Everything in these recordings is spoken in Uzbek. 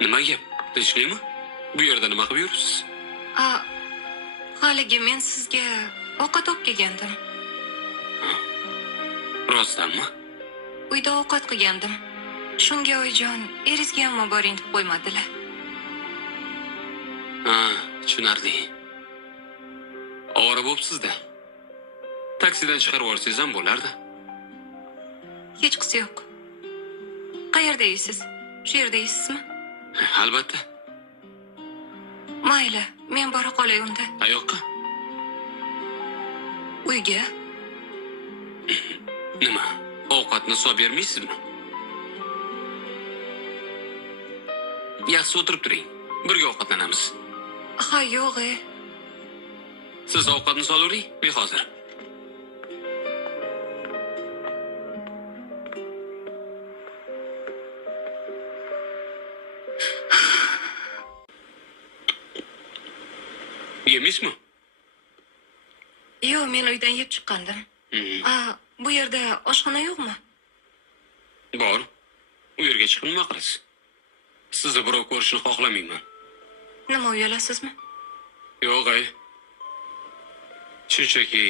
Nima gap? Tinchlikmi? Bu yerda nima qilib yuribsiz? Haligi men sizga ovqat olib kelgandim. Rostdanmi? Uyda ovqat qilgandim. Shunga oyijon, erizga ham boring deb qo'ymadilar. Tushunarli. Ovora bo'psiz-da. Taksidan chiqarib yuborsangiz ham bo'lardi. Hech qisi yo'q. Qayerda yeysiz? Shu yerda yeysizmi? Albatta. Mayli, men bora qolay unda. Qayoqqa? Uyga. Nima? Ovqatni solib bermaysizmi? Yaxshi o'tirib turing. Birga ovqatlanamiz. Ha, yo'q. Siz ovqatni solavering, men hozir. Yemismi? Yo'q, men uydan yeb chiqqandim. Bu yerda oshxona yo'qmi? Bor. U yerga chiqib nima qilasiz? Sizni birov ko'rishni xohlamayman. Nima uyalasizmi? Yo'q, shunchaki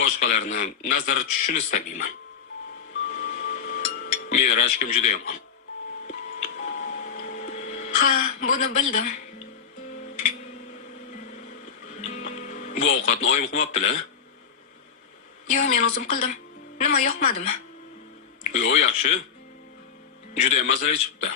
boshqalarni nazarda tutishini istamayman. Men rashkim juda yomon. Ha, buni bildim. Bu ovqatni oyim qilmabdilar. Yo'q, men o'zim qildim. Nima yoqmadimi? Yo'q, yaxshi. Juda mazali chiqibdi.